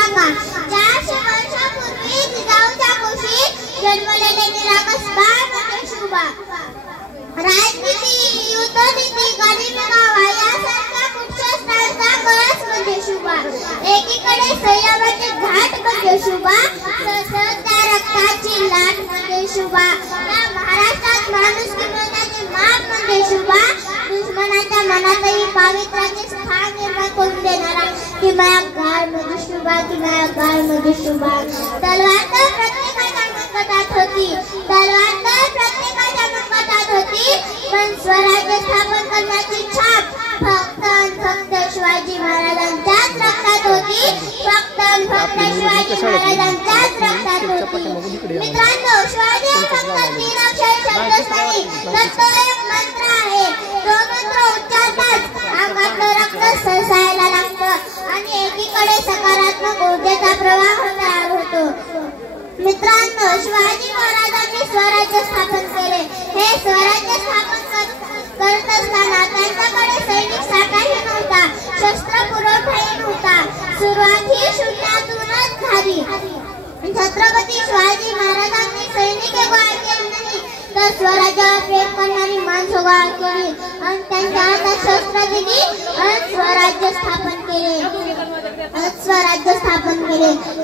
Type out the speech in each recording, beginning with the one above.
टाका. 400 वर्षापूर्वी जिजाऊच्या कुशीत जन्मलेले निरागस बाळ म्हणजे शिवबा. राजनीती, युद्धनीती, गनिमीकावा यासारख्या कुठशास्त्रांचा कळस म्हणजे शिवबा. एकीकडे संयमाचे घाट म्हणजे शिवबा, सशस्त्र रक्ताची लाट म्हणजे शिवबा. या महाराष्ट्रात माणुसकी मिळवण्याचे माप म्हणजे शिवबा. दुश्मनाच्या मनातही पावित्र्याचे स्थान निर्माण करून देणारा किमया गाळ म्हणजे शिवबा, किमया गाळ म्हणजे शिवबा. तलवार तर प्रत्येकाच्या मनगटात होती, तलवार तर प्रत्येकाच्या मनगटात होती, पण स्वराज्य स्थापन करण्याची छाप फक्त फक्त शिवाजी महाराजांच्याच रक्तात होती, फक्त शिवाजी महाराजांच्याच रक्तात होती. मित्रांनो, शिवाजी फक्त 3 अक्षर शब्दच नाही, तर तो एक मंत्र आहे. तो मंत्र उच्चारताच अंगातलं रक्त सरसायला लागतं आणि एकीकडे सकारात्मक ऊर्जेचा प्रवाह तयार होतो. मित्रांनो, शिवाजी महाराजांनी स्वराज्य स्थापन केले. हे स्वराज्य स्थापन करत असताना त्यांच्याकडे सैनिक साठाही नव्हता, शस्त्र पुरवठाही नव्हता. सुरुवात ही शून्यातूनच झाली. छत्रपती शिवाजी महाराजांनी सैनिक गोळा केली नाही, तर स्वराज्यावर प्रेम करणारी माणसं गोळा केली आणि त्यांच्या हातात शस्त्र दिली आणि स्वराज्य स्थापन केले.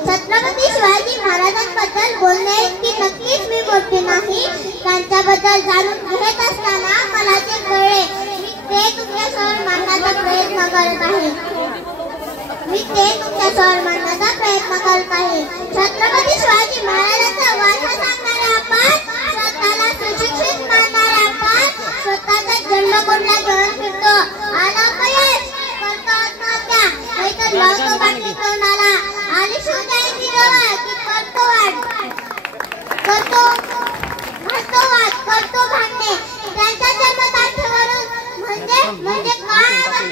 छत्रपती शिवाजी महाराजांबद्दल बोलणे की नक्कीच मी मोठी नाही. त्यांच्याबद्दल जाणून घेत असताना मला ते कळले. मी ते तुमच्यासमोर मांडण्याचा प्रयत्न करत आहे. छत्रपती शिवाजी महाराजांचा वारसा सांगणारे आपण, स्वतःला सुशिक्षित मानणारे आपण, स्वतःचा जन्मकुंडला घेऊन फिरतो. आला अपयश करतो आत्महत्या, नाहीतर लावतो बाटली तोंडाला. आणि शिवजयंती जवळ की करतो भांडणे. त्यांच्या जन्मतारखेवरून म्हणजे काय आपण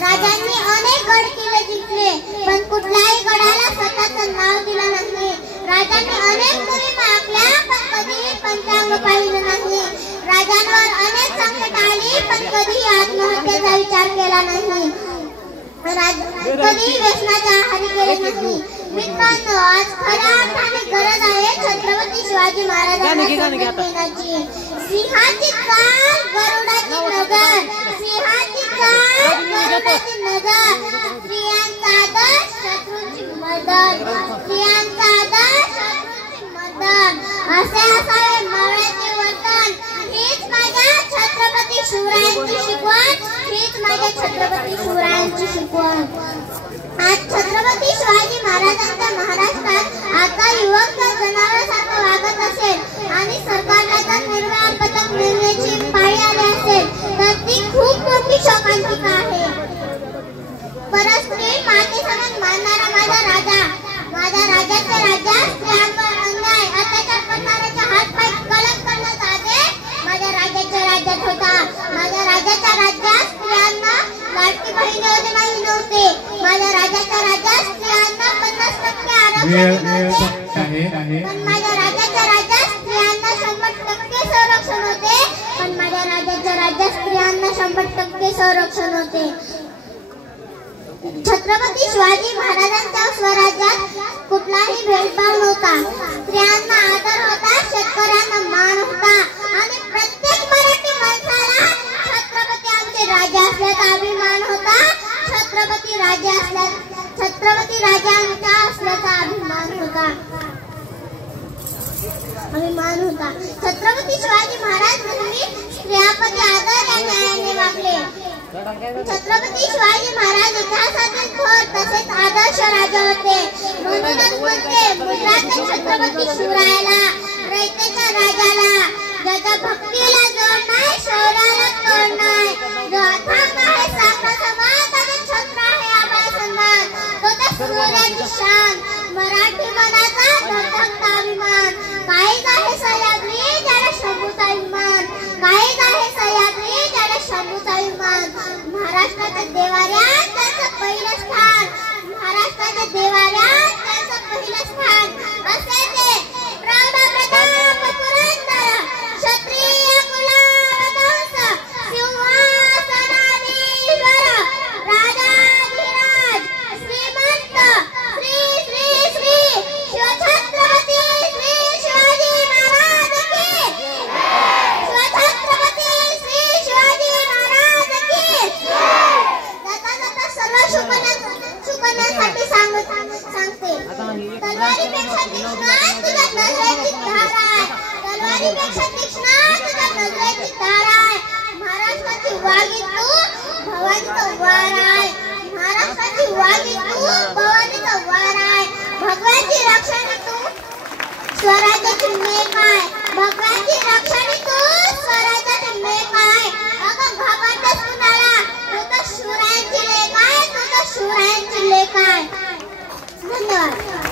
राजांनी अनेक गड किल्ले जिंकले, पण कुठल्याही गडाला स्वतःचं नाव दिलं नाही. राजांनी अनेक मोहिमा आखल्या, पण कधीही पंचांग पाहिलं नाही. राजांवर अनेक संकट आली, पण कधीही आत्महत्येचा विचार केला नाही. कधीही व्यसनाच्या आहारी गेले नाही. मित्रांनो, आज खऱ्या अर्थाने गरज आहे छत्रपती शिवाजी महाराजांना देण्याची. सिंहाची चाल, गरुडाची नजर, सिंहाची चाल, गरुडाची नजर. स्त्रियांचा आदर्श, शत्रूंची मदत, स्त्रियांचा आदर्श, शत्रूंची मदत. असे असावे मावळ्याचे वर्तन. हीच माझ्या छत्रपती शिवरायांची शिकवण, हीच माझ्या छत्रपती शिवरायांची शिकवण. आज छत्रपती शिवाजी महाराजांच्या महाराष्ट्रात आता युवक जर जनावरांसारखं वागत असेल आणि सरकारला जर निर्भया पदक मिळण्याची पाळी आली असेल, तर ती खूप मोठी शोकांतिका आहे. परस्त्री मातेसमान मानणारा माझा राजा, माझ्या राजाचे राजा, स्त्रियांवर अन्याय अत्याचार करणाऱ्याचे हातपाय कलम करण्याचा आदेश माझ्या राजाच्या राज्यात होता. माझ्या राजाच्या राज्यात स्त्रियांना लाडकी बहीण योजनाही नव्हते. माझ्या राजाच्या राज्यात स्त्रियांना 50% आरक्षण नव्हते, पण माझ्या राजाच्या राज्यात स्त्रियांना 100% संरक्षण होते. पण माझ्या राजाच्या राज्यात स्त्रियांना 100% संरक्षण होते. छत्रपती शिवाजी महाराजांच्या स्वराज्यात कुठलाही भेदभाव नव्हता. स्त्रियांना आदर होता, शेतकऱ्यांना मान होता आणि प्रत्येक मराठी माणसाला छत्रपती आमचे राजा असल्याचा अभिमान होता. छत्रपती राजा आमचा असल्याचा अभिमान होता. छत्रपती शिवाजी महाराज नेहमी स्त्रियांप्रती आदर या न्यायाने वागले. छत्रपती शिवाजी महाराज इतिहासातील थोर तसेच आदर्श राजा होते. म्हणूनच बोलते मुद्राच्या छत्रपती शिवरायाला, रयतेच्या राजाला, ज्याच्या भक्तीला जोड नाही, शौर्याला तोड नाही, जो अथांग आहे साखर समान, त्याचे छत्र आहे आभाळ सन्मान, तो त्या सूर्याची शान, मराठी मनाचा धडधडता अभिमान. काहीच आहे सह्याद्री ज्याला शंभूचा अभिमान, काहीच आहे सह्याद्री ज्याला शंभूचा अभिमान. महाराष्ट्राच्या देवाऱ्यात त्यांचं पहिलं स्थान, महाराष्ट्राच्या देवाऱ्यात त्यांचं पहिलं स्थान. असे ते प्रताप पुरंदर क्षत्रिय कुलावतंस सिंहासनाधीश्वर राजाधिराज तारा आहे, महाराष्ट्राची वाघी तू भवानीचा वार आहे, महाराष्ट्राची वाघी तू भवानीचा वार आहे, भगवानची रक्षणी तू स्वराज्याची मेघ आहे, भगवानची रक्षणी तू स्वराज्याची मेघ आहे. अगं घाबरतेस कुणाला, तू तर शिवरायांची लेक आहे, तू तर शिवरायांची लेक आहे. धन्यवाद.